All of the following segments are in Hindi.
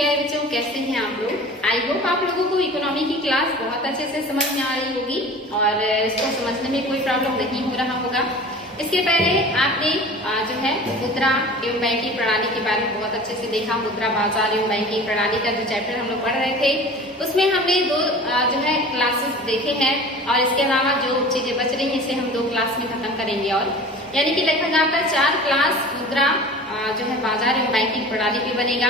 प्यारे बच्चों, कैसे हैं आप लोग। आई होप आप लोगों को इकोनॉमी की क्लास बहुत अच्छे से समझ में आ रही होगी और इसको समझने में कोई प्रॉब्लम नहीं हो रहा होगा। इसके पहले आपने जो है मुद्रा एवं बैंकिंग प्रणाली के बारे में बहुत अच्छे से देखा। मुद्रा बाजार एवं बैंकिंग प्रणाली का जो चैप्टर हम लोग पढ़ रहे थे उसमें हमने दो जो है क्लासेस देखे हैं और इसके अलावा जो चीजें बच रही हैं इसे हम 2 क्लास में खत्म करेंगे और यानी कि लगभग आपका 4 क्लास मुद्रा जो है बाजार एवं बैंकिंग प्रणाली पे बनेगा।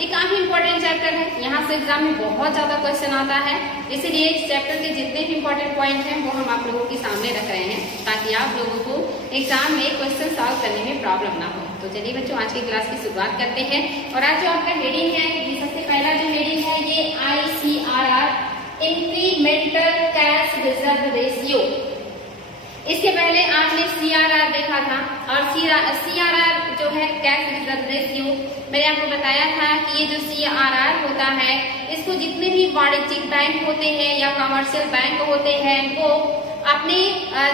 ये काफी इंपॉर्टेंट चैप्टर है, यहाँ से एग्जाम में बहुत ज्यादा क्वेश्चन आता है, इसीलिए इस चैप्टर के जितने भी इंपॉर्टेंट पॉइंट हैं वो हम आप लोगों के सामने रख रहे हैं ताकि आप लोगों को एग्जाम में क्वेश्चन सॉल्व करने में प्रॉब्लम ना हो। तो चलिए बच्चों, आज की क्लास की शुरुआत करते हैं और आज जो आपका हेडिंग है, ये सबसे पहला जो हेडिंग है ये ICRR incremental cash reserve ratio. इसके पहले आपने CRR देखा था और CRR जो है कैश रिजर्व रेशियो, मैंने आपको बताया था कि ये जो CRR होता है इसको जितने भी वाणिज्यिक बैंक होते हैं या कमर्शियल बैंक होते हैं वो अपने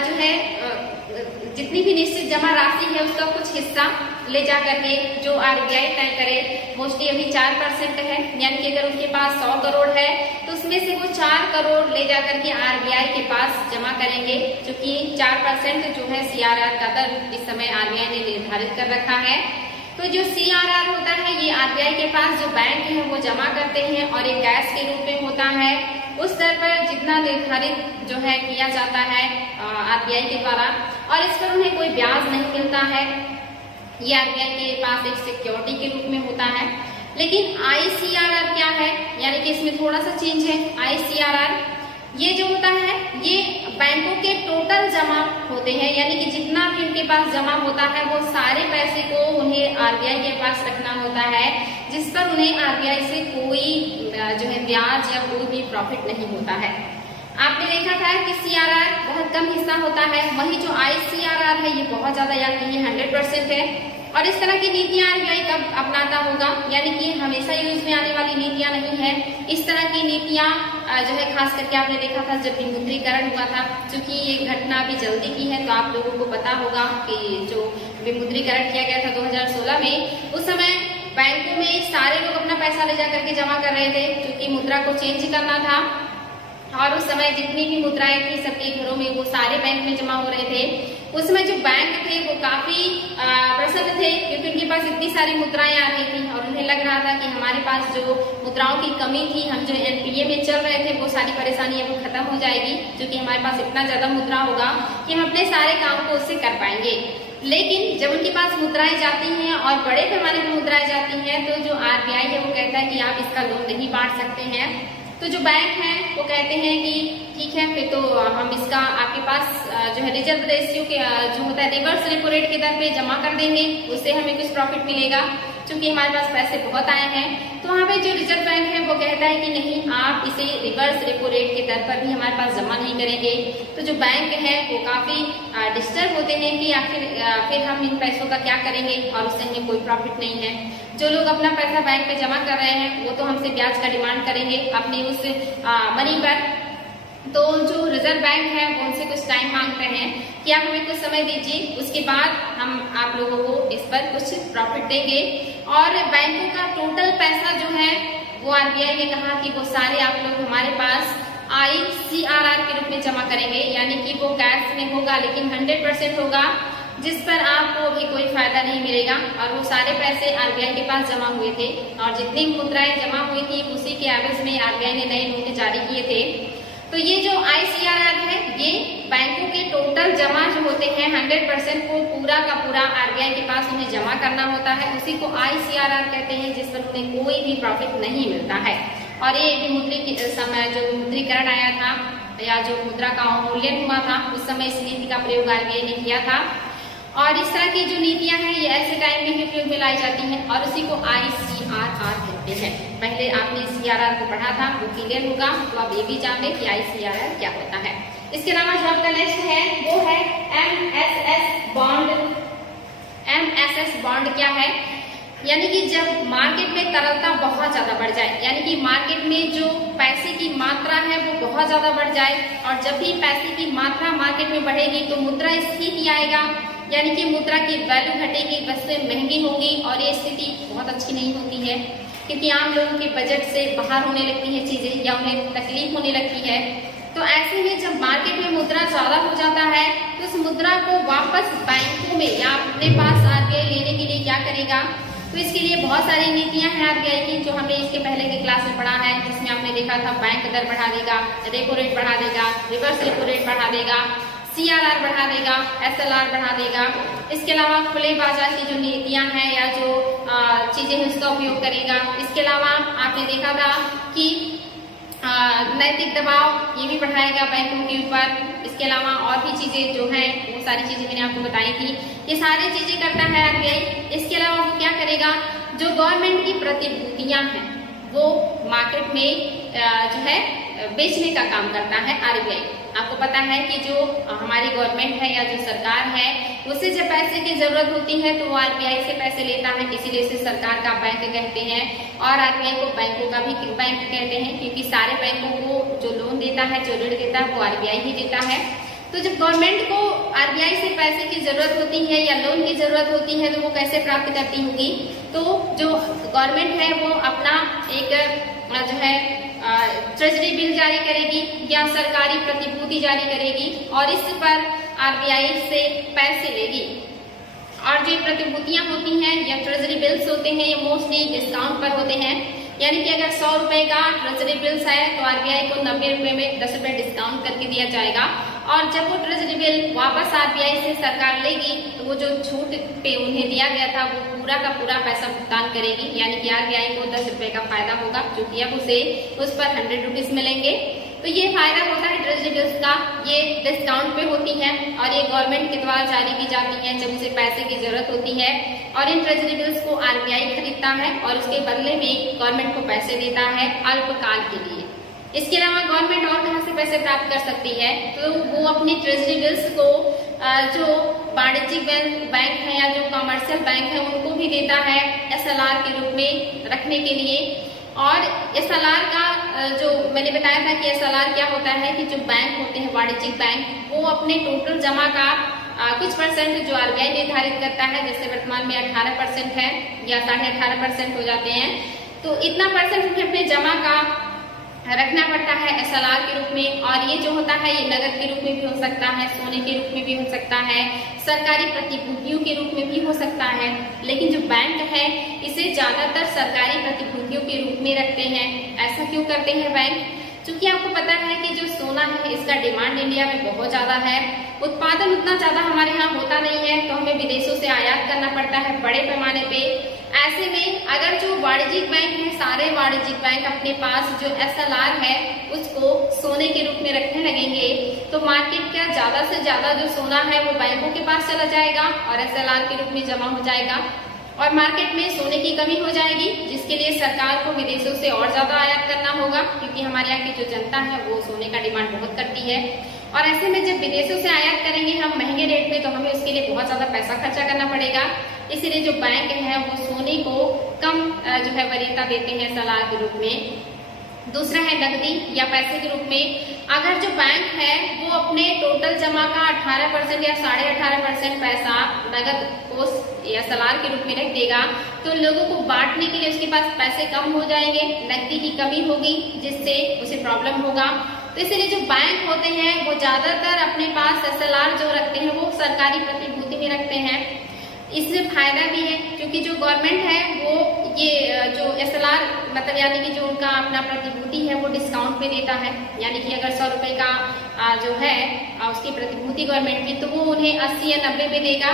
जो है जितनी भी निश्चित जमा राशि है उसका कुछ हिस्सा ले जा करके जो RBI तय करे, मोस्टली अभी 4% है, यानी कि अगर उनके पास 100 करोड़ है तो उसमें से वो 4 करोड़ ले जा करके RBI के पास जमा करेंगे, क्योंकि 4% जो है CRR का दर इस समय RBI ने निर्धारित कर रखा है। तो जो CRR होता है ये RBI के पास जो बैंक है वो जमा करते हैं और ये कैश के रूप में होता है। उस दर पर जितना निर्धारित जो है किया जाता है RBI के द्वारा और इस पर उन्हें कोई ब्याज नहीं मिलता है, ये RBI के पास एक सिक्योरिटी के रूप में होता है। लेकिन ICRR क्या है, यानी कि इसमें थोड़ा सा चेंज है। ICRR ये जो होता है ये बैंकों के टोटल जमा होते हैं, यानी कि जितना भी उनके पास जमा होता है वो सारे पैसे को उन्हें RBI के पास रखना होता है, जिस पर उन्हें RBI से कोई जो है ब्याज या कोई भी प्रॉफिट नहीं होता है। आपने देखा था कि CRR बहुत कम हिस्सा होता है, वही जो ICRR है ये बहुत ज्यादा, यानी ये 100% है। और इस तरह की नीतियां RBI कब अपनाता होगा, यानी कि हमेशा यूज में आने वाली नीतियां नहीं है। इस तरह की नीतियां जो है खास करके आपने देखा था जब विमुद्रीकरण हुआ था, क्योंकि ये घटना अभी जल्दी की है तो आप लोगों को पता होगा कि जो विमुद्रीकरण किया गया था 2016 में, उस समय बैंकों में सारे लोग अपना पैसा ले जा करके जमा कर रहे थे क्योंकि मुद्रा को चेंज करना था और उस समय जितनी भी मुद्राएं थी सबके घरों में वो सारे बैंक में जमा हो रहे थे। उस समय जो बैंक थे वो काफी प्रसन्न थे क्योंकि उनके पास इतनी सारी मुद्राएं आ रही थी और उन्हें लग रहा था कि हमारे पास जो मुद्राओं की कमी थी, हम जो NPA में चल रहे थे वो सारी परेशानी अब खत्म हो जाएगी, क्योंकि हमारे पास इतना ज्यादा मुद्रा होगा कि हम अपने सारे काम को उससे कर पाएंगे। लेकिन जब उनके पास मुद्राएं जाती हैं और बड़े पैमाने पर मुद्राएं जाती हैं तो जो RBI है वो कहता है कि आप इसका लोन नहीं बांट सकते हैं। तो जो बैंक हैं वो कहते हैं कि ठीक है फिर तो हम इसका आपके पास जो है रिजर्व रेशियो के जो होता है रिवर्स रेपो रेट के दर पे जमा कर देंगे, उससे हमें कुछ प्रॉफिट मिलेगा क्योंकि हमारे पास पैसे बहुत आए हैं। तो वहाँ पे जो रिजर्व बैंक है वो कहता है कि नहीं, आप इसे रिवर्स रेपो रेट के दर पर भी हमारे पास जमा नहीं करेंगे। तो जो बैंक है वो काफी डिस्टर्ब होते हैं कि आखिर फिर हम इन पैसों का क्या करेंगे और उससे हमें कोई प्रॉफिट नहीं है। जो लोग अपना पैसा बैंक में जमा कर रहे हैं वो तो हमसे ब्याज का डिमांड करेंगे अपनी उस मनी पर। तो जो रिजर्व बैंक है वो उनसे कुछ टाइम मांगते हैं कि आप हमें कुछ समय दीजिए, उसके बाद हम आप लोगों को इस पर कुछ प्रॉफिट देंगे। और बैंकों का टोटल पैसा जो है वो RBI ने कहा कि वो सारे आप लोग हमारे पास ICRR के रूप में जमा करेंगे, यानी कि वो कैश में होगा लेकिन 100% होगा, जिस पर आपको भी कोई फायदा नहीं मिलेगा। और वो सारे पैसे RBI के पास जमा हुए थे और जितनी मुद्राएं जमा हुई थी उसी के एवज में RBI ने नए नोट जारी किए थे। तो ये जो ICRR है ये बैंकों के टोटल जमा जो होते हैं 100% को पूरा का पूरा RBI के पास उन्हें जमा करना होता है, उसी को ICRR कहते हैं, जिस पर उन्हें कोई भी प्रॉफिट नहीं मिलता है। और ये जो विमुद्रीकरण आया था या जो मुद्रा का अवमूल्यन हुआ था उस समय इस नीति का प्रयोग RBI ने किया था। और इस तरह की जो नीतियां हैं ये ऐसे टाइम में ही उपयोग में लाई जाती हैं और उसी को ICRR कहते हैं। पहले आपने CRR को पढ़ा था, वो क्लियर होगा, तो आप ये भी जान लें कि ICRR क्या होता है। इसके अलावा जो आपका नेक्स्ट है वो है MSS बॉन्ड। MSS बॉन्ड क्या है, यानी कि जब मार्केट में तरलता बहुत ज्यादा बढ़ जाए, यानी कि मार्केट में जो पैसे की मात्रा है वो बहुत ज्यादा बढ़ जाए और जब भी पैसे की मात्रा मार्केट में बढ़ेगी तो मुद्रा स्फीति आएगा, यानी कि मुद्रा की वैल्यू घटेगी, वस्तुएं महंगी होंगी और ये स्थिति बहुत अच्छी नहीं होती है। क्योंकि आम लोगों के बजट से बाहर होने लगती हैं चीजें या उन्हें तकलीफ होने लगती है। तो ऐसे में जब मार्केट में मुद्रा ज्यादा हो जाता है तो उस मुद्रा को वापस बैंकों में या अपने पास आरबीआई लेने के लिए क्या करेगा, तो इसके लिए बहुत सारी नीतियां हैं आरबीआई की, जो हमने इसके पहले की क्लास में पढ़ा है, जिसमें आपने देखा था बैंक दर बढ़ा देगा, रेपो रेट बढ़ा देगा, रिवर्स रेपो रेट बढ़ा देगा, सीआरआर बढ़ा देगा, एसएलआर बढ़ा देगा। इसके अलावा खुले बाजार की जो नीतियां हैं या जो चीजें हैं उसका उपयोग करेगा। इसके अलावा आपने देखा था कि नैतिक दबाव ये भी बढ़ाएगा बैंकों के ऊपर। इसके अलावा और भी चीजें जो हैं वो सारी चीजें मैंने आपको बताई थी, ये सारी चीजें करता है आरबीआई। इसके अलावा वो क्या करेगा, जो गवर्नमेंट की प्रतिभूतियां हैं वो मार्केट में जो है बेचने का काम करता है आरबीआई। आपको पता है कि जो हमारी गवर्नमेंट है या जो सरकार है उसे जब पैसे की जरूरत होती है तो वो आरबीआई से पैसे लेता है, इसीलिए इसे सरकार का बैंक कहते हैं। और आरबीआई को बैंकों का भी बैंक कहते हैं, क्योंकि सारे बैंकों को जो लोन देता है, जो ऋण देता है वो आरबीआई ही देता है। तो जब गवर्नमेंट को आरबीआई से पैसे की जरूरत होती है या लोन की जरूरत होती है तो वो कैसे प्राप्त करती होगी, तो जो गवर्नमेंट है वो अपना एक जो है ट्रेजरी बिल जारी करेगी या सरकारी प्रतिभूति जारी करेगी और इस पर आरबीआई से पैसे लेगी। और जो प्रतिभूतियां होती हैं या ट्रेजरी बिल्स होते हैं ये मोस्टली डिस्काउंट पर होते हैं, यानी कि अगर 100 रुपए का ट्रेजरी बिल्स है तो आरबीआई को 90 रुपए में 10 रुपए डिस्काउंट करके दिया जाएगा। और जब वो ट्रेजरी बिल वापस आरबीआई से सरकार लेगी तो वो जो छूट पे उन्हें दिया गया था वो पूरा का पूरा पैसा भुगतान करेगी, यानी कि आरबीआई को 10 रुपए का फायदा होगा, जो कि अब उसे उस पर 100 रुपीज मिलेंगे। तो ये फायदा होता है ट्रेजरी बिल्स का, ये डिस्काउंट पे होती है और ये गवर्नमेंट के द्वारा जारी की जाती है जब उसे पैसे की जरूरत होती है। और इन ट्रेजरी बिल्स को आरबीआई खरीदता है और उसके बदले में गवर्नमेंट को पैसे देता है अल्पकाल के लिए। इसके अलावा गवर्नमेंट और कहां से पैसे प्राप्त कर सकती है, तो वो अपनी ट्रेजरी बिल्स को जो वाणिज्यिक बैंक है या जो कमर्शियल बैंक है उनको भी देता है एसएलआर के रूप में रखने के लिए। और एसएलआर का जो मैंने बताया था कि एसएलआर क्या होता है कि जो बैंक होते हैं वाणिज्यिक बैंक वो अपने टोटल जमा का कुछ परसेंट जो आरबीआई निर्धारित करता है, जैसे वर्तमान में 18% है या 18.5% हो जाते हैं, तो इतना परसेंट उन्हें अपने जमा का रखना पड़ता है एसएलआर के रूप में। और ये जो होता है ये नगद के रूप में भी हो सकता है, सोने के रूप में भी हो सकता है, सरकारी प्रतिभूतियों के रूप में भी हो सकता है। लेकिन जो बैंक है इसे ज्यादातर सरकारी प्रतिभूतियों के रूप में रखते हैं। ऐसा क्यों करते हैं बैंक? क्योंकि आपको पता है कि जो सोना है इसका डिमांड इंडिया में बहुत ज्यादा है, उत्पादन उतना ज्यादा हमारे यहाँ होता नहीं है, तो हमें विदेशों से आयात करना पड़ता है बड़े पैमाने पे। ऐसे में अगर जो वाणिज्यिक बैंक है, सारे वाणिज्यिक बैंक अपने पास जो एसएलआर है उसको सोने के रूप में रखने लगेंगे तो मार्केट का ज्यादा से ज्यादा जो सोना है वो बैंकों के पास चला जाएगा और एसएलआर के रूप में जमा हो जाएगा और मार्केट में सोने की कमी हो जाएगी, जिसके लिए सरकार को विदेशों से और ज्यादा आयात करना होगा, क्योंकि हमारे यहाँ की जो जनता है वो सोने का डिमांड बहुत करती है। और ऐसे में जब विदेशों से आयात करेंगे हम महंगे रेट में तो हमें उसके लिए बहुत ज्यादा पैसा खर्चा करना पड़ेगा। इसीलिए जो बैंक है वो सोने को कम जो है वरीयता देते हैं एसएलआर के रूप में। दूसरा है नकदी या पैसे के रूप में। अगर जो बैंक है वो अपने टोटल जमा का 18% या 18.5% पैसा नगद कोष या एसएलआर के रूप में रख देगा तो लोगों को बांटने के लिए उसके पास पैसे कम हो जाएंगे, नकदी की कमी होगी, जिससे उसे प्रॉब्लम होगा। तो इसलिए जो बैंक होते हैं वो ज्यादातर अपने पास एसएलआर जो रखते हैं वो सरकारी प्रतिभूति में रखते हैं। इससे फायदा भी है क्योंकि जो गवर्नमेंट है वो ये जो एसएलआर मतलब यानी कि जो उनका अपना प्रतिभूति है वो डिस्काउंट पे देता है, यानी कि अगर 100 रुपए का जो है उसकी प्रतिभूति गवर्नमेंट की तो वो उन्हें 80 या 90 में देगा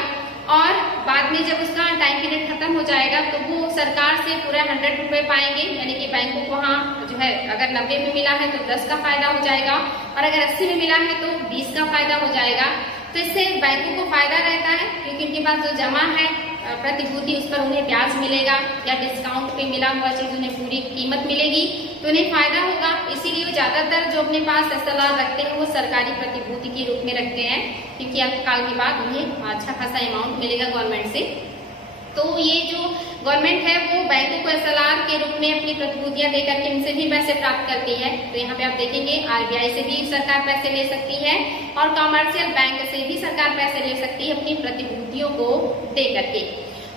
और बाद में जब उसका टाइम पीरियड खत्म हो जाएगा तो वो सरकार से पूरा 100 रुपए पाएंगे, यानी कि बैंकों को वहाँ जो है अगर 90 में मिला है तो 10 का फायदा हो जाएगा और अगर 80 में मिला है तो 20 का फायदा हो जाएगा। तो इससे बैंकों को फायदा रहता है क्योंकि उनके पास जो जमा है प्रतिभूति उस पर उन्हें ब्याज मिलेगा या डिस्काउंट पे मिला हुआ चीज उन्हें पूरी कीमत मिलेगी तो उन्हें फायदा होगा। इसीलिए वो ज्यादातर जो अपने पास एसएलआर रखते हैं वो सरकारी प्रतिभूति के रूप में रखते हैं क्योंकि अल्पकाल के बाद उन्हें अच्छा खासा अमाउंट मिलेगा गवर्नमेंट से। तो ये जो गवर्नमेंट है वो बैंकों को एसएलआर के रूप में अपनी प्रतिभूतियां देकर के उनसे भी पैसे प्राप्त करती है। तो यहाँ पे आप देखेंगे आरबीआई से भी सरकार पैसे ले सकती है और कमर्शियल बैंक से भी सरकार पैसे ले सकती है अपनी प्रतिभूतियों को दे करके।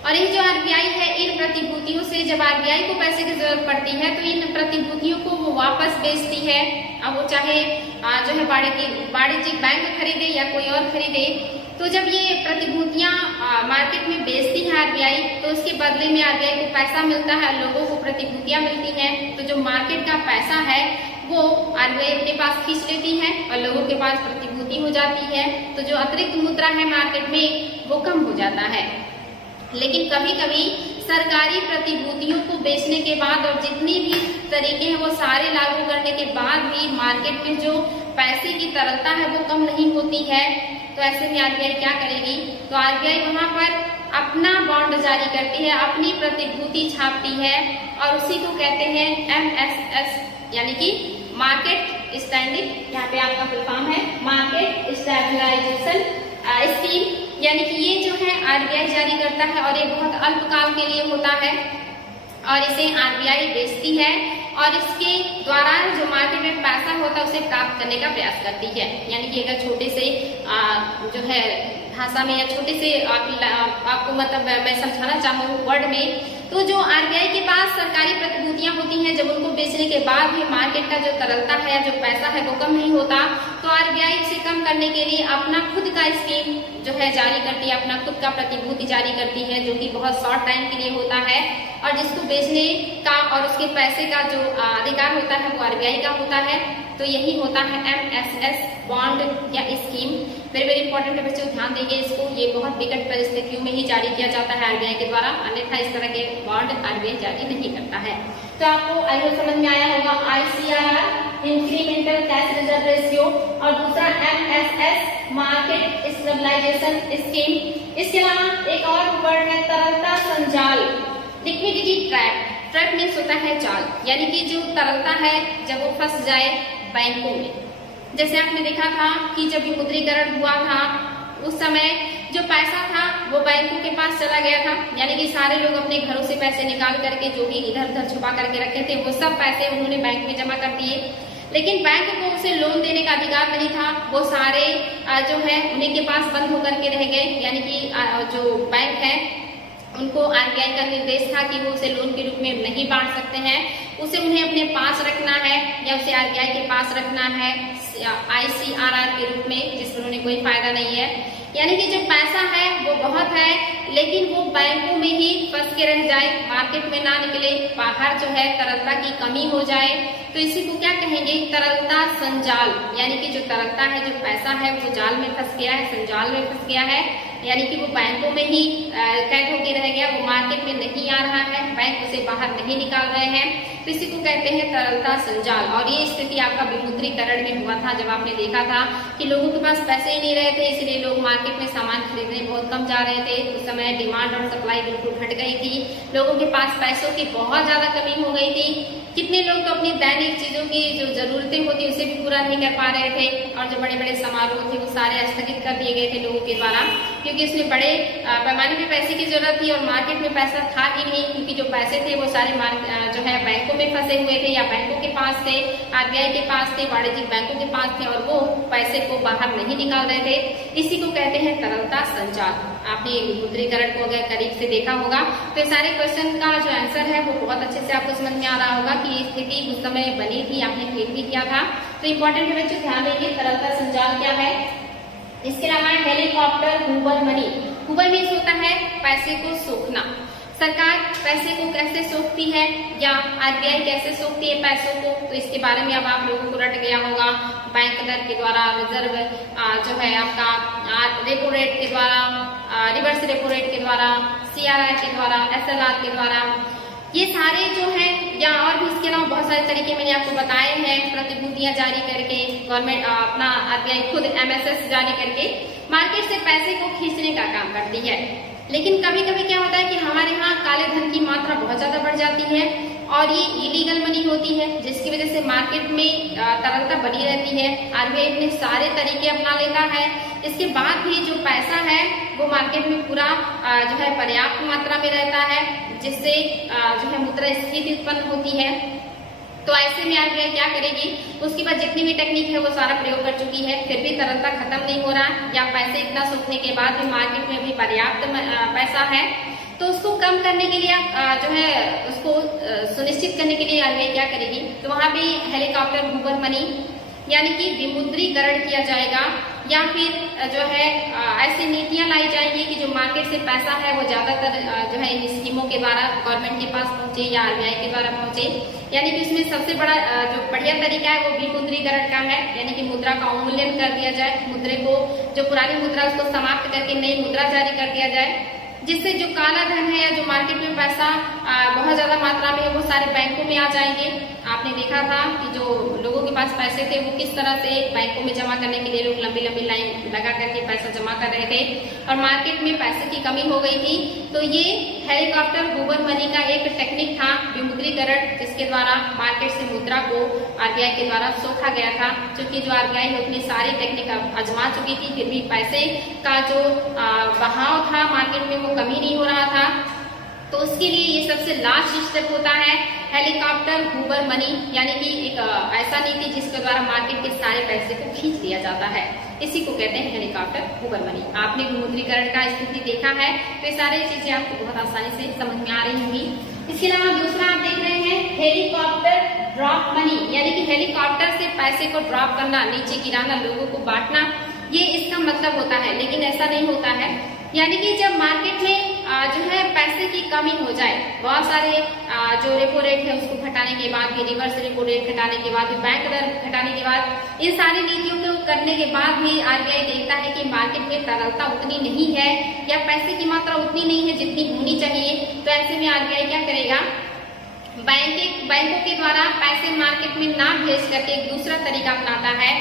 और ये जो आरबीआई है, इन प्रतिभूतियों से जब आरबीआई को पैसे की जरूरत पड़ती है तो इन प्रतिभूतियों को वो वापस बेचती है। अब वो चाहे जो है वाणिज्यिक बैंक खरीदे या कोई और खरीदे, तो जब ये प्रतिभूतियां मार्केट में बेचती है आरबीआई, तो उसके बदले में आरबीआई को पैसा मिलता है, लोगों को प्रतिभूतियां मिलती हैं। तो जो मार्केट का पैसा है वो आरबीआई अपने पास खींच लेती है और लोगों के पास प्रतिभूति हो जाती है। तो जो अतिरिक्त मुद्रा है मार्केट में वो कम हो जाता है। लेकिन कभी कभी सरकारी प्रतिभूतियों को बेचने के बाद और जितनी भी तरीके हैं वो सारे लागू करने के बाद भी मार्केट में जो पैसे की तरलता है वो कम नहीं होती है। तो ऐसे में आरबीआई क्या करेगी? तो आरबीआई वहां पर अपना बॉन्ड जारी करती है, अपनी प्रतिभूति छापती है और उसी को कहते हैं MSS, यानी कि मार्केट स्टैंडिंग, यहाँ पे आपका फुल फॉर्म है मार्केट स्टेबलाइजेशन स्कीम। यानी कि ये जो है आरबीआई जारी करता है और ये बहुत अल्पकाल के लिए होता है और इसे आरबीआई बेचती है और इसके द्वारा जो मार्केट में पैसा होता है उसे प्राप्त करने का प्रयास करती है। यानी कि अगर छोटे से जो है भाषा में या छोटे से आपको मतलब मैं समझाना चाहूँ वर्ड में, तो जो आरबीआई के पास सरकारी प्रतिभूतियां होती हैं, जब उनको बेचने के बाद भी मार्केट का जो तरलता है या जो पैसा है वो कम नहीं होता, तो आरबीआई इसे कम करने के लिए अपना खुद का स्कीम जो है जारी करती है, अपना खुद का प्रतिभूति जारी करती है, जो कि बहुत शॉर्ट टाइम के लिए होता है और जिसको बेचने का और उसके पैसे का जो अधिकार होता है वो आरबीआई का होता है। तो यही होता है MSS बॉन्ड या स्कीम। वेरी वेरी इंपॉर्टेंट है बच्चों, ध्यान देंगे इसको। ये बहुत विकट परिस्थितियों में ही जारी किया जाता है आरबीआई के द्वारा, अन्यथा इस तरह के बॉन्ड आरबीआई जारी नहीं करता है। तो आपको आई समझ में आया होगा ICRR incremental cash reserve ratio और दूसरा MSS मार्केट स्टेबलाइजेशन स्कीम। इसके अलावा एक और वर्ड है तरलता संजाल, लिक्विडिटी ट्रैप। ट्रैप मीन्स होता है जाल, यानी कि जो तरलता है जब वो फंस जाए बैंकों में। जैसे आपने देखा था कि जब विमुद्रीकरण हुआ था उस समय जो पैसा था वो बैंकों के पास चला गया था, यानी कि सारे लोग अपने घरों से पैसे निकाल करके जो भी इधर उधर छुपा करके रखे थे वो सब पैसे उन्होंने बैंक में जमा कर दिए। लेकिन बैंक को उसे लोन देने का अधिकार नहीं था, वो सारे जो है उन्हीं के पास बंद होकर के रह गए। यानी कि जो बैंक है उनको आरबीआई का निर्देश था कि वो उसे लोन के रूप में नहीं बांट सकते हैं, उसे उन्हें अपने पास रखना है या उसे आरबीआई के पास रखना है ICRR के रूप में, जिसमें उन्हें कोई फायदा नहीं है। यानी कि जो पैसा है वो बहुत है लेकिन वो बैंकों में ही फंस के रह जाए, मार्केट में ना निकले, बाहर जो है तरलता की कमी हो जाए, तो इसी को क्या कहेंगे? तरलता संजाल। यानी कि जो तरलता है, जो पैसा है वो जाल में फंस गया है, संजाल में फंस गया है, यानी कि वो बैंकों में ही कैद होकर रह गया, वो मार्केट में नहीं आ रहा है, बैंक उसे बाहर नहीं निकाल रहे हैं, तो इसी को कहते हैं तरलता संजाल। और ये स्थिति आपका विमुद्रीकरण में हुआ था, जब आपने देखा था कि लोगों के पास पैसे ही नहीं रहे थे, इसलिए लोग मार्केट में सामान खरीदने बहुत कम जा रहे थे। उस समय डिमांड और सप्लाई बिल्कुल घट गई थी, लोगों के पास पैसों की बहुत ज्यादा कमी हो गई थी। कितने लोग तो अपनी दैनिक चीजों की जो जरूरतें होती उसे भी पूरा नहीं कर पा रहे थे, और जो बड़े बड़े समारोह थे वो सारे स्थगित कर दिए गए थे लोगों के द्वारा, क्योंकि उसमें बड़े पैमाने पे पैसे की जरूरत थी और मार्केट में पैसा था ही नहीं, क्योंकि जो पैसे थे वो सारे जो है बैंकों में फंसे हुए थे या बैंकों के पास थे, आरबीआई के पास थे, वाणिज्यिक बैंकों के पास थे और वो पैसे को बाहर नहीं निकाल रहे थे। इसी को कहते हैं तरलता संजाल। आपने विमुद्रीकरण को अगर करीब से देखा होगा तो सारे क्वेश्चन का जो आंसर है वो बहुत अच्छे से आपको समझ में आ रहा होगा कि ये स्थिति उस समय बनी थी, आपने फील भी किया था। तो इम्पोर्टेंट है बच्चों, ध्यान देंगे तरलता संजाल क्या है। इसके अलावा helicopter Hoover money. Hoover means होता है पैसे को सोखना। सरकार पैसे को कैसे सोखती है या आरबीआई कैसे सोखती है पैसों को, तो इसके बारे में अब आप लोगों को रट गया होगा। बैंक दर के द्वारा, रिजर्व जो है आपका रेपो रेट के द्वारा, रिवर्स रेपो रेट के द्वारा, CRR के द्वारा, SLR के द्वारा, ये सारे जो है, या और भी इसके अलावा बहुत सारे तरीके मैंने आपको बताए हैं। प्रतिभूतियां जारी करके गवर्नमेंट अपना आरबीआई खुद MSS जारी करके मार्केट से पैसे को खींचने का काम करती है। लेकिन कभी कभी क्या होता है कि हमारे यहाँ काले धन की मात्रा बहुत ज्यादा बढ़ जाती है और ये इलीगल मनी होती है, जिसकी वजह से मार्केट में तरलता बनी रहती है। आरबीआई अपने सारे तरीके अपना लेता है, इसके बाद भी जो पैसा है वो मार्केट में पूरा जो है पर्याप्त मात्रा में रहता है, जिससे जो है मुद्रास्फीति उत्पन्न होती है। तो ऐसे में आरबीआई क्या करेगी, उसके बाद जितनी भी टेक्निक है वो सारा प्रयोग कर चुकी है, फिर भी तरलता खत्म नहीं हो रहा, या पैसे इतना सूखने के बाद भी मार्केट में भी पर्याप्त पैसा है, तो उसको कम करने के लिए आप जो है उसको सुनिश्चित करने के लिए आरबीआई क्या करेगी, तो वहां पे हेलीकॉप्टर गूगल मनी यानी कि विमुद्रीकरण किया जाएगा, या फिर जो है ऐसी नीतियां लाई जाएंगी कि जो मार्केट से पैसा है वो ज्यादातर जो है इन स्कीमों के द्वारा गवर्नमेंट के पास पहुंचे या आरबीआई के द्वारा पहुंचे। यानी कि इसमें सबसे बड़ा जो बढ़िया तरीका है वो विमुद्रीकरण का है, यानी कि मुद्रा का अवमूल्यन कर दिया जाए, मुद्रे को जो पुरानी मुद्रा उसको समाप्त करके नई मुद्रा जारी कर दिया जाए, जिससे जो काला धन है या जो मार्केट में पैसा बहुत ज्यादा मात्रा में है वो सारे बैंकों में आ जाएंगे। आपने देखा था कि जो लोगों के पास पैसे थे वो किस तरह से बैंकों में जमा करने के लिए लोग लंबी लंबी लाइन लगा करके पैसा जमा कर रहे थे और मार्केट में पैसे की कमी हो गई थी। तो ये हेलीकॉप्टर गूगल मनी का एक टेक्निक था विमुद्रीकरण, जिसके द्वारा मार्केट से मुद्रा को आरबीआई के द्वारा सोखा गया था। क्योंकि जो आरबीआई है अपनी सारी टेक्निक आजमा चुकी थी, फिर भी पैसे का जो बहाव था मार्केट में वो कमी नहीं हो रहा था। तो उसके लिए ये सबसे लास्ट स्टेप होता है हेलीकॉप्टर गूगल मनी, यानी कि एक ऐसा नीति जिसके द्वारा मार्केट के सारे पैसे को खींच लिया जाता है, इसी को कहते हैं हेलीकॉप्टर गूगल मनी। आपने विमुद्रीकरण का स्थिति देखा है तो ये सारी चीजें आपको बहुत आसानी से समझ में आ रही होंगी। इसके अलावा दूसरा आप देख रहे हैं हेलीकॉप्टर ड्रॉप मनी, यानी कि हेलीकॉप्टर से पैसे को ड्रॉप करना, नीचे गिराना, लोगों को बांटना, ये इसका मतलब होता है। लेकिन ऐसा नहीं होता है, यानी कि जब मार्केट में जो है पैसे की कमी हो जाए, बहुत सारे जो रेपो रेट है उसको घटाने के बाद भी, रिवर्स रेपो रेट घटाने के बाद भी, बैंक दर घटाने के बाद, इन सारी नीतियों को करने के बाद भी आरबीआई देखता है कि मार्केट में तरलता उतनी नहीं है या पैसे की मात्रा उतनी नहीं है जितनी होनी चाहिए। तो ऐसे में आरबीआई क्या करेगा, बैंकों के द्वारा पैसे मार्केट में ना भेज करके एक दूसरा तरीका अपनाता है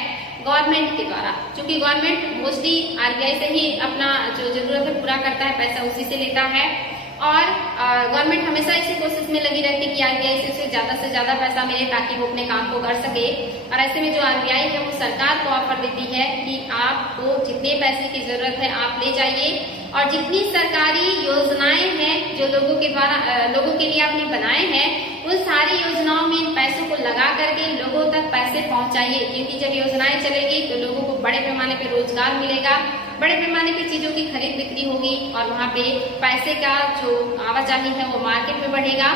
गवर्नमेंट के द्वारा। क्योंकि गवर्नमेंट मोस्टली आरबीआई से ही अपना जो जरूरत है पूरा करता है, पैसा उसी से लेता है और गवर्नमेंट हमेशा इसी कोशिश में लगी रहती है कि आरबीआई से ज्यादा पैसा मिले ताकि वो अपने काम को कर सके। और ऐसे में जो आरबीआई है वो सरकार को ऑफर देती है कि आपको जितने पैसे की जरूरत है आप ले जाइए, और जितनी सरकारी योजनाएं हैं जो लोगों के लिए आपने बनाए हैं, उन सारी योजनाओं में इन पैसों को लगा करके लोगों तक पैसे पहुंचाइए। क्योंकि जब योजनाएं चलेगी तो लोगों को बड़े पैमाने पे रोजगार मिलेगा, बड़े पैमाने पे चीजों की खरीद बिक्री होगी और वहाँ पे पैसे का जो आवाजाही है वो मार्केट में बढ़ेगा।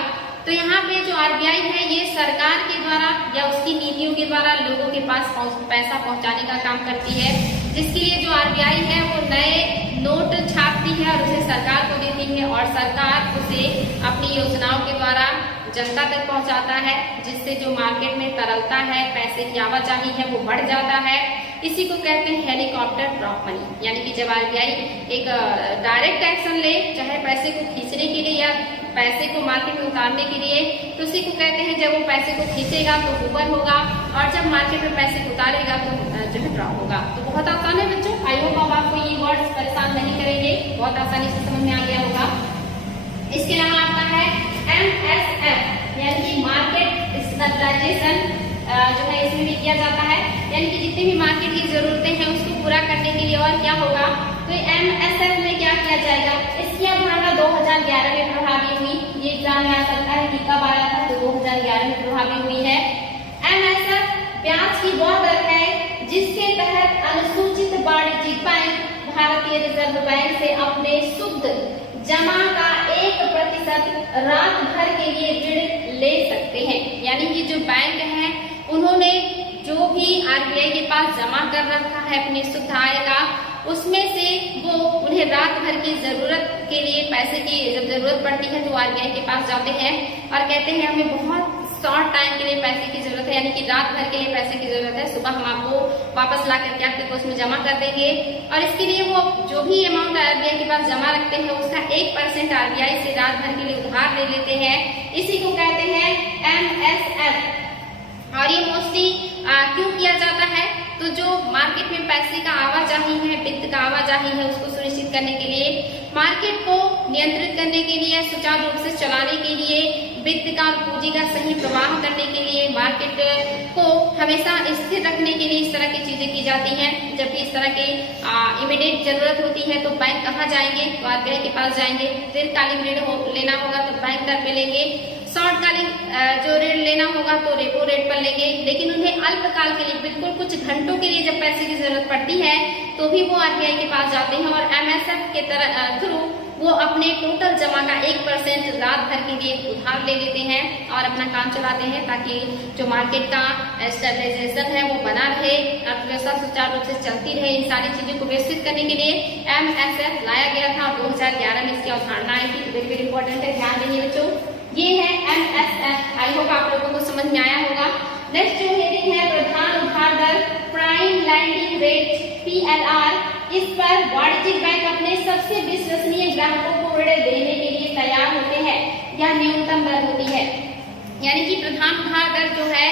तो यहाँ पे जो आरबीआई है ये सरकार के द्वारा या उसकी नीतियों के द्वारा लोगों के पास पैसा पहुँचाने का काम करती है, जिसके लिए जो आरबीआई है वो नए नोट छापती है और उसे सरकार को देती है और सरकार उसे अपनी योजनाओं के द्वारा जनता तक पहुंचाता है, जिससे जो मार्केट में तरलता है, पैसे की आवाजाही है वो बढ़ जाता है। इसी को कहते हैं हेलीकॉप्टर ड्रॉप मनी, यानी कि जब आरबीआई एक डायरेक्ट एक्शन ले, चाहे पैसे को खींचने के लिए या पैसे को मार्केट में उतारने के लिए, तो उसी को कहते हैं जब वो पैसे को खींचेगा तो गूगल होगा और जब मार्केट में पैसे को उतारेगा तो जो है ड्रॉप होगा। तो बहुत आसान है बच्चों, आई होप अब आपको ये वर्ड्स परेशान नहीं करेंगे, बहुत आसानी से समझ में आ गया होगा। इसके अलावा आता है MSF, यानी कि मार्केट स्टेबलाइजेशन जो है इसमें भी किया जाता है, यानी कि जितनी भी मार्केट की जरूरतें हैं उसको पूरा करने के लिए और क्या होगा, तो MSF में क्या किया जाएगा, इसकी अवधारणा 2011 में प्रभावी हुई। ये एग्जाम में आ सकता है कि कब आया था, तो 2011 में प्रभावी हुई है। MSF ब्याज की वह दर है जिसके तहत अनुसूचित वाणिज्यिक बैंक भारतीय रिजर्व बैंक से अपने शुद्ध जमा का 1% रात भर के लिए ऋण ले सकते हैं। यानी कि जो बैंक है उन्होंने जो भी आरबीआई के पास जमा कर रखा है अपनी शुद्ध आय का, उसमें से वो उन्हें रात भर की जरूरत के लिए पैसे की जब जरूरत पड़ती है तो आरबीआई के पास जाते हैं और कहते हैं हमें बहुत शॉर्ट टाइम के लिए पैसे की जरूरत है, यानी कि रात भर के लिए पैसे की जरूरत है, सुबह हम आपको वापस ला करके आपके कोष में जमा कर देंगे। और इसके लिए वो जो भी अमाउंट आरबीआई के पास जमा रखते हैं उसका 1% आरबीआई से रात भर के लिए उधार ले लेते हैं, इसी को कहते हैं MSF। और ये मोस्टली क्यों किया जाता है, तो जो मार्केट में पैसे का आवाजाही है, वित्त का आवाजाही है, उसको सुनिश्चित करने के लिए, मार्केट को नियंत्रित करने के लिए, सुचारू रूप से चलाने के लिए, वित्त का और पूंजी का सही प्रवाह करने के लिए, मार्केट को हमेशा स्थिर रखने के लिए इस तरह की चीजें की जाती हैं। जब भी इस तरह के इमीडिएट जरूरत होती है तो बैंक कहाँ जाएंगे, तो आरबीआई के पास जाएंगे। दीर्घकालिक ऋण लेना होगा तो बैंक दर पे लेंगे, शॉर्टकालिक जो ऋण लेना होगा तो रेपो रेट पर लेंगे, लेकिन उन्हें अल्पकाल के लिए बिल्कुल कुछ घंटों के लिए जब पैसे की जरूरत पड़ती है तो भी वो आरबीआई के पास जाते हैं और एमएसएफ के थ्रू वो अपने टोटल जमा का 1% रात भर के लिए उधार ले लेते हैं और अपना काम चलाते हैं, ताकि जो मार्केट का स्टेबलाइजेशन है वो बना रहे, अर्थव्यवस्था सुचारू रूप से चलती रहे। इन सारी चीजों को व्यवस्थित करने के लिए एमएसएफ लाया गया था। 2011 में इसकी अवधारणा आई थी। वेरी वेरी इंपॉर्टेंट है, ध्यान देंगे बच्चों। ये है एमएसएफ। आई होप आप लोगों को समझ में आया होगा। नेक्स्ट जो हेडिंग है प्रधान उधार दर प्राइम लैंडिंग रेट PLR। इस पर वाणिज्यिक बैंक अपने सबसे विश्वसनीय ग्राहकों को ऋण देने के लिए तैयार होते हैं। यह न्यूनतम दर होती है, यानी कि प्रधान उधार दर जो है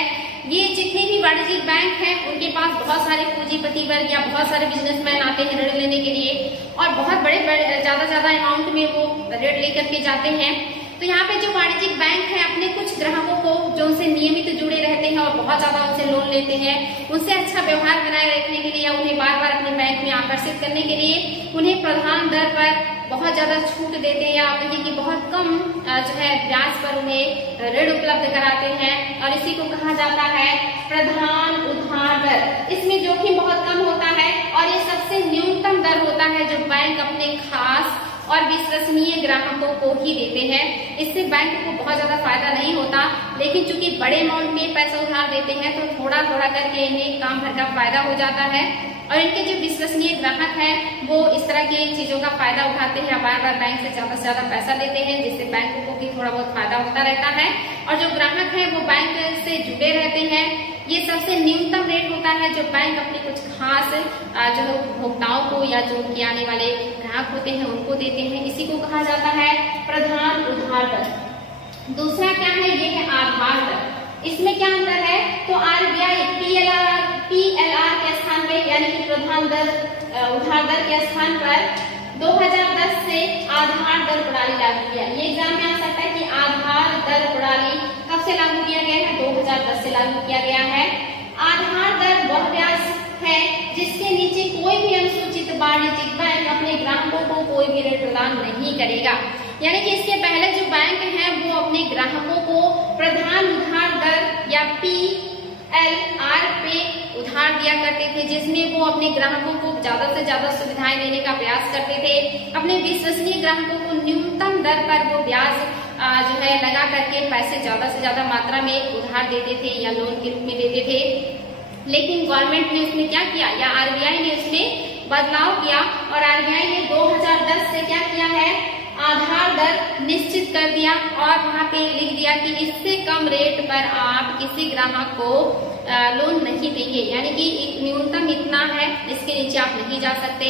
ये जितने भी वाणिज्यिक बैंक हैं उनके पास बहुत सारे पूंजीपति वर्ग या बहुत सारे बिजनेसमैन आते हैं ऋण लेने के लिए और बहुत बड़े ज्यादा अमाउंट में वो ऋण लेकर के जाते हैं। तो यहाँ पे जो वाणिज्यिक बैंक है अपने कुछ ग्राहकों को जो उनसे नियमित जुड़े रहते हैं और बहुत ज्यादा उनसे लोन लेते हैं, उनसे अच्छा व्यवहार बनाए रखने के लिए या उन्हें बार बार अपने बैंक में आकर्षित करने के लिए उन्हें प्रधान दर पर बहुत ज्यादा छूट देते हैं या कहिए कि बहुत कम जो है ब्याज पर उन्हें ऋण उपलब्ध कराते हैं और इसी को कहा जाता है प्रधान उधार दर। इसमें जोखिम बहुत कम होता है और ये सबसे न्यूनतम दर होता है जो बैंक अपने खास और विश्वसनीय ग्राहकों को ही देते हैं। इससे बैंक को बहुत ज्यादा फायदा नहीं होता, लेकिन चूंकि बड़े अमाउंट में पैसा उधार देते हैं तो थोड़ा थोड़ा करके इन्हें काम भर का फायदा हो जाता है और इनके जो विश्वसनीय ग्राहक हैं वो इस तरह की चीजों का फायदा उठाते हैं, बार बार बैंक से ज्यादा पैसा लेते हैं, जिससे बैंक को भी थोड़ा बहुत फायदा होता रहता है और जो ग्राहक है वो बैंक से जुड़े रहते हैं। ये सबसे न्यूनतम रेट होता है जो बैंक अपने कुछ खास जो उपभोक्ताओं को या जो उनके आने वाले ग्राहक होते हैं उनको देते हैं। इसी को कहा जाता है प्रधान उधार दर। दूसरा क्या है, ये है आधार दर। इसमें क्या अंतर है, तो आरबीआई PLR के स्थान पे यानी कि प्रधान दर उधार दर के स्थान पर 2010 से आधार दर प्रणाली लागू किया। ये एग्जाम में आ सकता है कि आधार दर प्रणाली कब से लागू किया गया है, 2010 से लागू किया गया है। आधार दर वह ब्याज है जिसके नीचे कोई भी अनुसूचित वाणिज्यिक बैंक अपने ग्राहकों को कोई भी ऋण प्रदान नहीं करेगा। यानी कि इसके पहले जो बैंक हैं वो अपने ग्राहकों को प्रधान उधार दर या PLR पे उधार दिया करते थे, जिसमें वो अपने ग्राहकों को ज्यादा से ज्यादा सुविधाएं देने का प्रयास करते थे। अपने विश्वसनीय ग्राहकों को न्यूनतम दर पर वो ब्याज जो है लगा करके पैसे ज्यादा से ज्यादा मात्रा में उधार देते थे या लोन के रूप में देते थे। लेकिन गवर्नमेंट ने उसमें क्या किया या आरबीआई ने उसमें बदलाव किया और आरबीआई ने 2010 से क्या किया है, आधार दर निश्चित कर दिया और वहां पे लिख दिया कि इससे कम रेट पर आप किसी ग्राहक को लोन नहीं देंगे, यानी कि एक न्यूनतम इतना है, इसके नीचे आप नहीं जा सकते।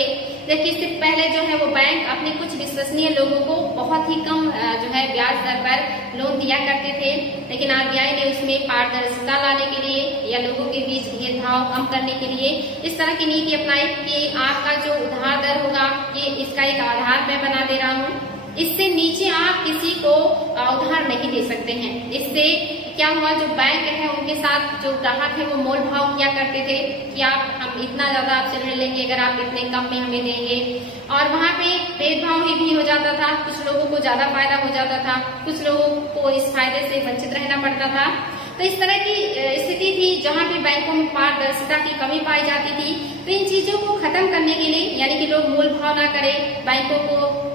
देखिए इससे पहले जो है वो बैंक अपने कुछ विश्वसनीय लोगों को बहुत ही कम जो है ब्याज दर पर लोन दिया करते थे, लेकिन आरबीआई ने उसमें पारदर्शिता लाने के लिए या लोगों के बीच भेदभाव कम करने के लिए इस तरह की नीति अपनाई कि आपका जो उधार दर होगा ये इसका एक आधार मैं बना दे रहा हूँ, इससे नीचे आप किसी को उधार नहीं दे सकते हैं। इससे क्या हुआ, जो बैंक है उनके साथ जो ग्राहक है वो मोल भाव किया करते थे कि आप हम इतना ज्यादा आपसे ऋण लेंगे अगर आप इतने कम में हमें देंगे, और वहाँ पे भेदभाव भी हो जाता था। कुछ लोगों को ज्यादा फायदा हो जाता था, कुछ लोगों को इस फायदे से वंचित रहना पड़ता था। तो इस तरह की स्थिति थी जहाँ पे बैंकों में पारदर्शिता की कमी पाई जाती थी। तो इन चीजों को खत्म करने के लिए, यानी कि लोग मोल भाव ना करें, बैंकों को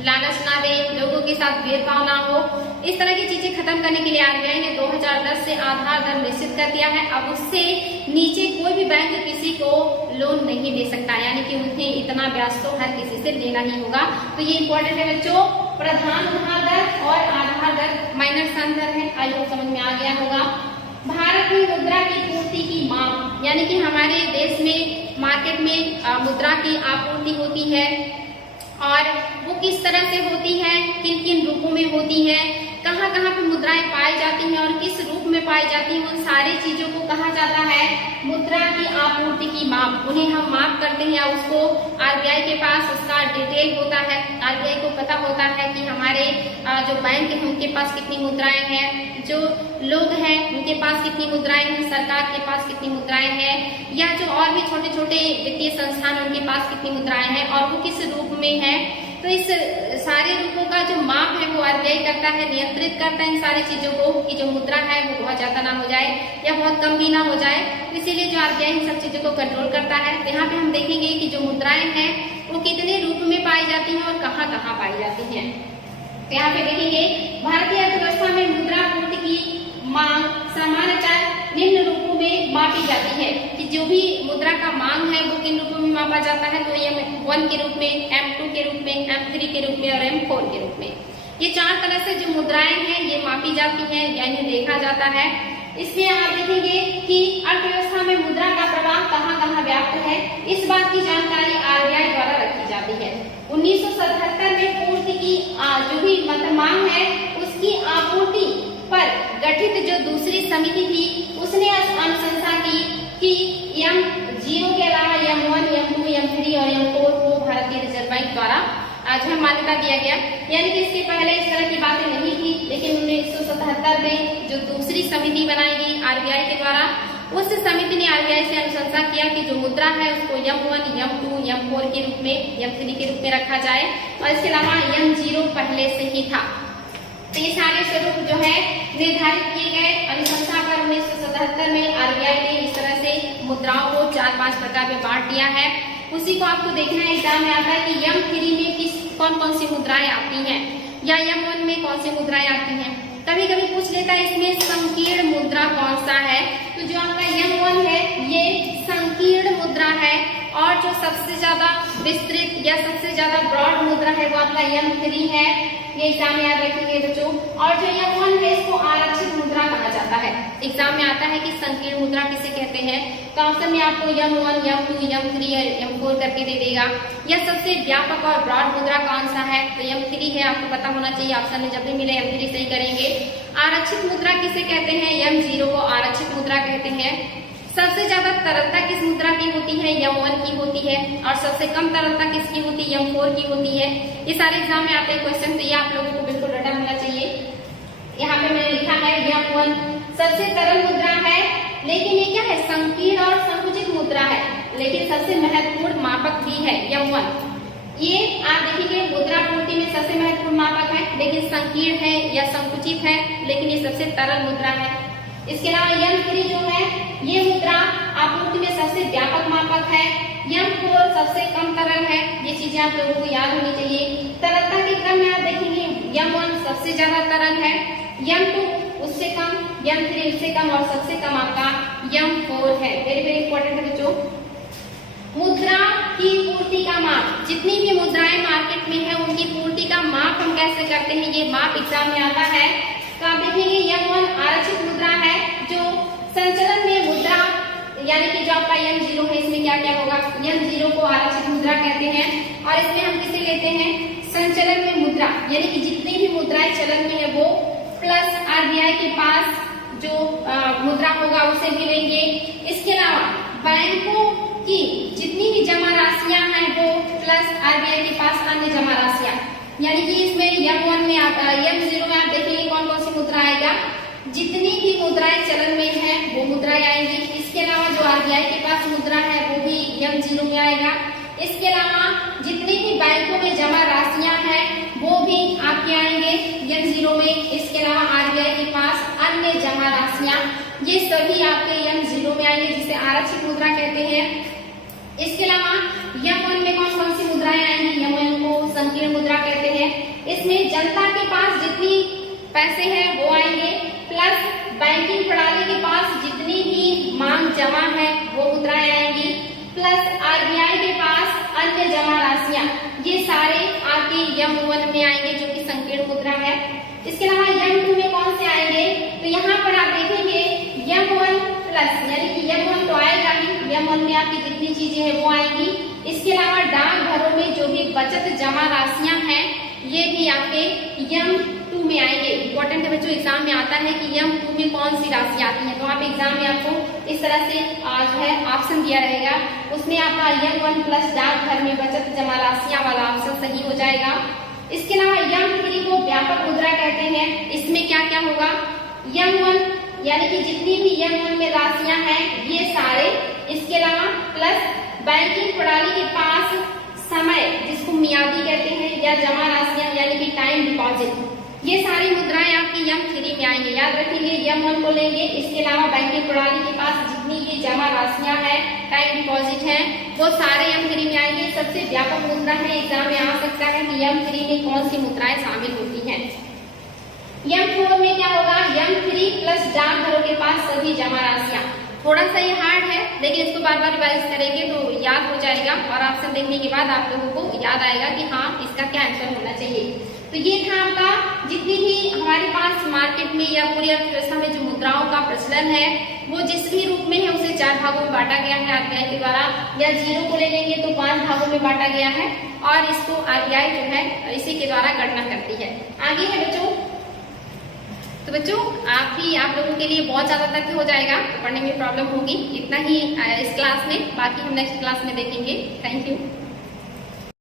लालच ना दे, लोगों के साथ भेदभाव ना हो, इस तरह की चीजें खत्म करने के लिए आरबीआई ने 2010 से आधार दर निश्चित कर दिया है। अब उससे नीचे कोई भी बैंक किसी को लोन नहीं दे सकता, यानी कि उन्हें इतना ब्याज तो हर किसी से लेना ही होगा। तो ये इंपॉर्टेंट है बच्चों, प्रधान उधार दर और आधार दर माइनर सा अंतर है, आई होप समझ में आ गया होगा। भारत में मुद्रा की पूर्ति की मांग, यानी कि हमारे देश में मार्केट में मुद्रा की आपूर्ति होती है और वो किस तरह से होती है, किन किन रूपों में होती है, कहाँ कहाँ पे मुद्राएं पाई जाती हैं और किस रूप में पाई जाती हैं, उन सारी चीजों को कहा जाता है मुद्रा की आपूर्ति की माप। उन्हें हम माप करते हैं, उसको आरबीआई के पास उसका डिटेल होता है। आरबीआई को पता होता है कि हमारे जो बैंक है उनके पास कितनी मुद्राएं हैं, जो लोग हैं उनके पास कितनी मुद्राएं हैं, सरकार के पास कितनी मुद्राएं हैं, या जो और भी छोटे छोटे वित्तीय संस्थान उनके पास कितनी मुद्राएं हैं और वो किस रूप में है, तो इस सारे रूपों का जो माप है वो आरबीआई करता है, नियंत्रित करता है इन सारी चीजों को कि जो मुद्रा है वो बहुत ज्यादा ना हो जाए या बहुत कम भी ना हो जाए। इसीलिए जो आरबीआई इन सब चीजों को कंट्रोल करता है। तो यहाँ पे हम देखेंगे कि जो मुद्राएं हैं वो कितने रूप में पाई जाती हैं और कहाँ कहाँ पाई जाती हैं। तो यहाँ पे देखेंगे भारतीय अर्थव्यवस्था में मुद्रा पूर्ति की मांग सामान्यतः निम्न रूपों में मापी जाती है कि जो भी मुद्रा का मांग है वो किन रूपों में मापा जाता है। तो M1 के रूप में, M2 के रूप में, M3 के रूप में और M4 के रूप में। ये 4 तरह से जो मुद्राएं हैं ये मापी जाती हैं यानी देखा जाता है। इसमें आप देखेंगे कि अर्थव्यवस्था में मुद्रा का प्रवाह कहाँ कहाँ व्याप्त है, इस बात की जानकारी आरबीआई द्वारा रखी जाती है। 1977 में पूर्ति की जो भी मतलब मांग है उसकी आपूर्ति पर गठित जो दूसरी समिति थी उसने अनुशंसा की कि M0 के अलावा M1, M2, M3 और M4 को भारतीय रिजर्व बैंक द्वारा जो है मान्यता दिया गया। यानी कि इसके पहले इस तरह की बातें नहीं थी, लेकिन 1977 में जो दूसरी समिति बनाई गई आरबीआई के द्वारा, उस समिति ने आरबीआई से अनुशंसा किया कि जो मुद्रा है उसको M1, M2, M4 के रूप में, M3 के रूप में रखा जाए और इसके अलावा M0 पहले से ही था। तो ये सारे स्वरूप जो है निर्धारित किए गए। अनुशंसा पर 1977 में आरबीआई ने इस तरह से मुद्राओं को 4-5 प्रकार में बांट दिया है। उसी को आपको देखना है, एग्जाम में आता है कि M3 में कौन कौन सी मुद्राएं आती हैं या M1 में कौन सी मुद्राएं आती हैं। कभी कभी पूछ लेता है इसमें संकीर्ण मुद्रा कौन सा है। तो जो आपका M1 है ये संकीर्ण मुद्रा है और जो सबसे ज्यादा विस्तृत या सबसे ज्यादा ब्रॉड मुद्रा है वो आपका M3 है। ये एग्जाम में याद रखेंगे बच्चों। और जो M1 है इसको आरक्षित मुद्रा कहा जाता है। एग्जाम में आता है कि संकीर्ण मुद्रा किसे कहते हैं, तो ऑप्शन में आपको M1, M2, M3 और M4 करके दे देगा। यह सबसे व्यापक और ब्रॉड मुद्रा कौन सा है, तो M3 है, आपको पता होना चाहिए। ऑप्शन में जब भी मिले M3 सही करेंगे। आरक्षित मुद्रा किसे कहते हैं, M0 को आरक्षित मुद्रा कहते हैं। सबसे ज्यादा तरलता किस मुद्रा की होती है, M1 की होती है। और सबसे कम तरलता किसकी होती है, M4 की होती है। ये सारे एग्जाम में आते हैं क्वेश्चन, तो ये आप लोगों को बिल्कुल रटा होना चाहिए। यहाँ पे मैंने लिखा है M1 सबसे तरल मुद्रा है, लेकिन ये क्या है, संकीर्ण और संकुचित मुद्रा है, लेकिन सबसे महत्वपूर्ण मापक भी है M1। ये आप देखेंगे मुद्रा पूर्ति में सबसे महत्वपूर्ण मापक है, लेकिन संकीर्ण है या संकुचित है, लेकिन ये सबसे तरल मुद्रा है। इसके अलावा M3 जो है ये मुद्रा आपूर्ति में सबसे व्यापक मापक है। M4 सबसे कम तरल है। ये चीजें आप लोगों को याद होनी चाहिए। तरलता के क्रम में आप देखेंगे M1 सबसे ज्यादा तरल है, M2 उससे कम, M3 उससे कम और सबसे कम आपका M4 है। वेरी वेरी इंपॉर्टेंट है बच्चों। मुद्रा की पूर्ति का माप, जितनी भी मुद्राएं मार्केट में है उनकी पूर्ति का माप हम कैसे करते हैं, ये माप एग्जाम में आता है। तो आप देखेंगे M1 आरक्षित मुद्रा है, जो संचलन में मुद्रा यानी कि जो आपका M0 है इसमें क्या क्या होगा, M0 को आरक्षित मुद्रा कहते हैं। और इसमें हम किसे लेते हैं, संचलन में मुद्रा, यानी कि जितनी भी मुद्राएं चलन में है वो प्लस आरबीआई के पास जो मुद्रा होगा उसे भी लेंगे। इसके अलावा बैंकों की जितनी भी जमा राशियां हैं वो प्लस आरबीआई के पास अन्य जमा राशियां, यानी कि इसमें M1 में M0 में आप देखेंगे कौन कौन सी मुद्रा आएगा, जितनी भी मुद्राएं चलन में है वो मुद्राएं आएंगी। इसके अलावा जो आरबीआई के पास मुद्रा है वो भी M0 में आएगा। इसके अलावा जितनी भी बैंकों में जमा राशियां हैं वो भी आपके आएंगे M0 में। इसके अलावा आरबीआई के पास अन्य जमा राशियां, ये सभी आपके M0 में आएंगे, जिसे आरक्षित मुद्रा कहते हैं। इसके अलावा M1 में कौन कौन सी मुद्राएं आएंगी, M1 को संकीर्ण मुद्रा कहते हैं। इसमें जनता के पास जितनी पैसे हैं वो आएंगे, प्लस बैंकिंग प्रणाली के पास जितनी भी मांग जमा है वो मुद्राएं आएंगी, प्लस आरबीआई के पास अन्य जमा राशियां, ये सारे आपके M1 में आएंगे जो कि संकीर्ण मुद्रा है। इसके अलावा M2 में कौन से आएंगे, तो यहाँ पर आप देखेंगे M1 प्लस, यानी कि M1 तो आएगा ही, M1 में आपकी जितनी चीजें हैं वो आएंगी। इसके अलावा डाकघरों में जो भी बचत जमा राशियां हैं ये भी आपके M2 में आएंगे। इंपॉर्टेंट है बच्चों, एग्जाम में आता है कि M2 में कौन सी राशि आती है। तो आप एग्जाम में आपको इस तरह से जो है ऑप्शन दिया रहेगा, उसमें आपका M1 प्लस डाकघर में बचत जमा राशियां वाला ऑप्शन सही हो जाएगा। इसके अलावा M3 को व्यापक मुद्रा कहते हैं। इसमें क्या क्या होगा, M1 यानी कि जितनी भी M1 में राशियां हैं ये सारे, इसके अलावा प्लस बैंकिंग प्रणाली के पास समय जिसको मियादी कहते हैं या टाइम डिपॉजिट, ये सारी मुद्राएं आपकी यम 3 में आएंगे। याद रखेंगे यम 1 को लेंगे। इसके अलावा बैंकिंग प्रणाली के पास जितनी भी जमा राशियां हैं, टाइम डिपॉजिट है, वो सारे यम 3 में आएंगे। सबसे व्यापक मुद्रा है, एग्जाम में आ सकता है कि यम 3 में कौन सी मुद्राएं शामिल होती हैं। यम 4 में क्या होगा, यम 3 प्लस डाकघरों के पास सभी जमा राशियां। थोड़ा सा ये हार्ड है, लेकिन इसको बार बार रिवाइज करेंगे तो याद हो जाएगा और ऑप्शन देखने के बाद आप लोगों को याद आएगा कि हाँ इसका क्या आंसर होना चाहिए। तो ये था आपका जितनी भी हमारे पास मार्केट में या पूरी अर्थव्यवस्था में जो मुद्राओं का प्रचलन है वो जिस भी रूप में है उसे 4 भागों में बांटा गया है आरबीआई के द्वारा, या जीरो को ले लेंगे तो 5 भागों में बांटा गया है और इसको आरबीआई जो है इसी के द्वारा गणना करती है। आगे है बच्चों, तो बच्चों आप लोगों के लिए बहुत ज्यादा तथ्य हो जाएगा तो पढ़ने में प्रॉब्लम होगी। इतना ही इस क्लास में, बाकी हम नेक्स्ट क्लास में देखेंगे। Thank you.